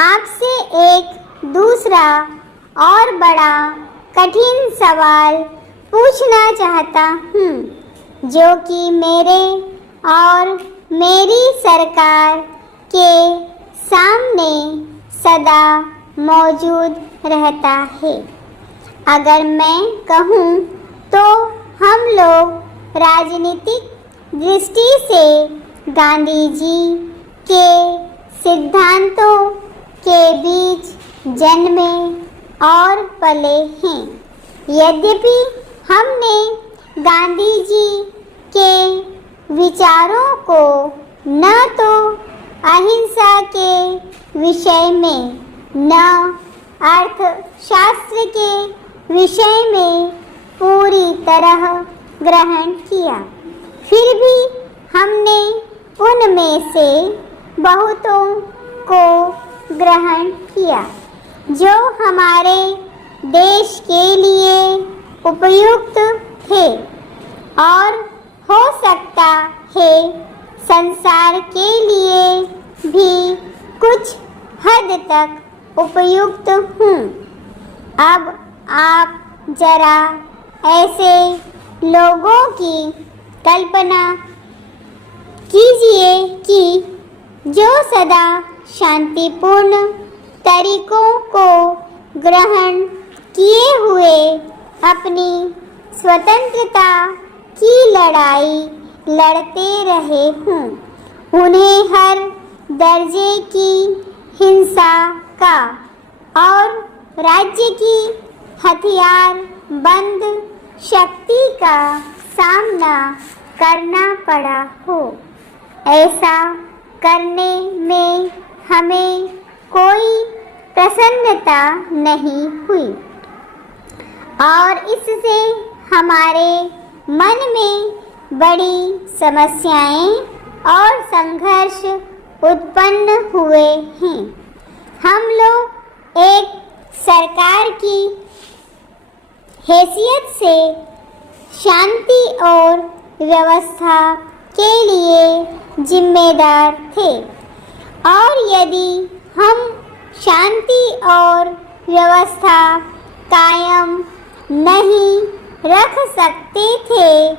आपसे एक दूसरा और बड़ा कठिन सवाल पूछना चाहता हूँ, जो कि मेरे और मेरी सरकार के सामने सदा मौजूद रहता है। अगर मैं कहूँ तो हम लोग राजनीतिक दृष्टि से गांधी जी के सिद्धांतों के बीच जन्मे और पले हैं। यद्यपि हमने गांधी जी के विचारों को न तो अहिंसा के विषय में न अर्थशास्त्र के विषय में पूरी तरह ग्रहण किया, फिर भी हमने उनमें से बहुतों को ग्रहण किया जो हमारे देश के लिए उपयुक्त थे और हो सकता है संसार के लिए भी कुछ हद तक उपयुक्त हूँ। अब आप जरा ऐसे लोगों की कल्पना कीजिए कि जो सदा शांतिपूर्ण तरीकों को ग्रहण किए हुए अपनी स्वतंत्रता की लड़ाई लड़ते रहे हों। उन्हें हर दर्जे की हिंसा का और राज्य की हथियार बंद शक्ति का सामना करना पड़ा हो। ऐसा करने में हमें कोई प्रसन्नता नहीं हुई और इससे हमारे मन में बड़ी समस्याएं और संघर्ष उत्पन्न हुए हैं। हम लोग एक सरकार की हैसियत से शांति और व्यवस्था के लिए जिम्मेदार थे और यदि हम शांति और व्यवस्था कायम नहीं रख सकते थे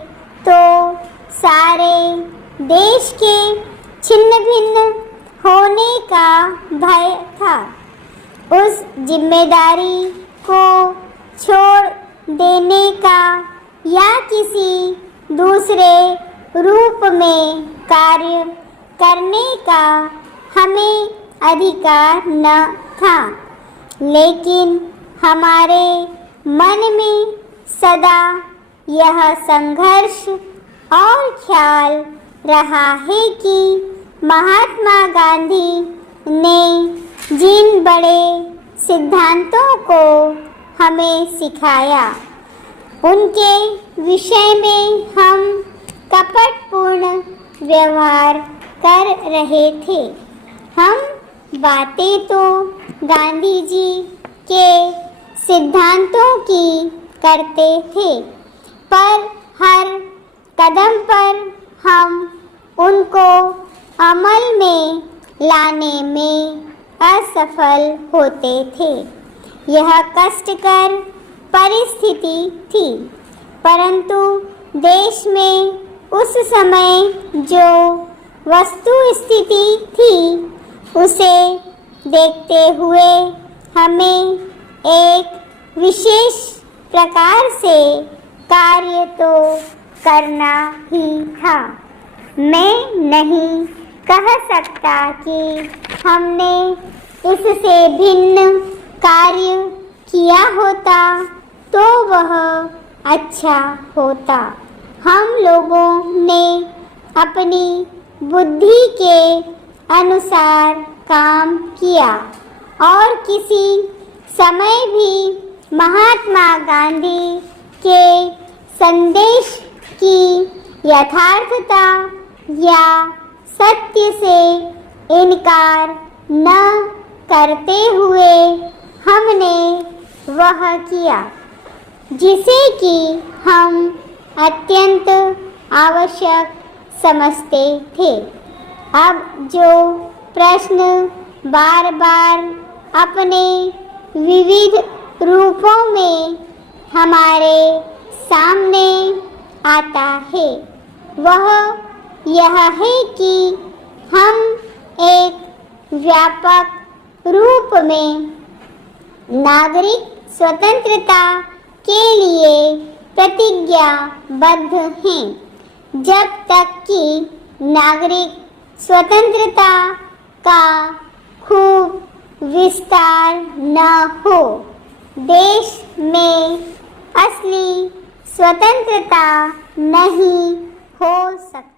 तो सारे देश के छिन्न भिन्न होने का भय था। उस जिम्मेदारी को छोड़ देने का या किसी दूसरे रूप में कार्य करने का हमें अधिकार न था, लेकिन हमारे मन में सदा यह संघर्ष और ख्याल रहा है कि महात्मा गांधी ने जिन बड़े सिद्धांतों को हमें सिखाया उनके विषय में हम कपटपूर्ण व्यवहार कर रहे थे। हम बातें तो गांधी जी के सिद्धांतों की करते थे, पर हर कदम पर हम उनको अमल में लाने में असफल होते थे। यह कष्टकर परिस्थिति थी, परंतु देश में उस समय जो वस्तु स्थिति थी उसे देखते हुए हमें एक विशेष प्रकार से कार्य तो करना ही था। मैं नहीं कह सकता कि हमने इससे भिन्न कार्य किया होता तो वह अच्छा होता। हम लोगों ने अपनी बुद्धि के अनुसार काम किया और किसी समय भी महात्मा गांधी के संदेश की यथार्थता या सत्य से इनकार न करते हुए हमने वह किया जिसे कि हम अत्यंत आवश्यक समझते थे। अब जो प्रश्न बार बार अपने विविध रूपों में हमारे सामने आता है, वह यह है कि हम एक व्यापक रूप में नागरिक स्वतंत्रता के लिए प्रतिज्ञाबद्ध हैं। जब तक कि नागरिक स्वतंत्रता का खूब विस्तार न हो, देश में असली स्वतंत्रता नहीं हो सकती।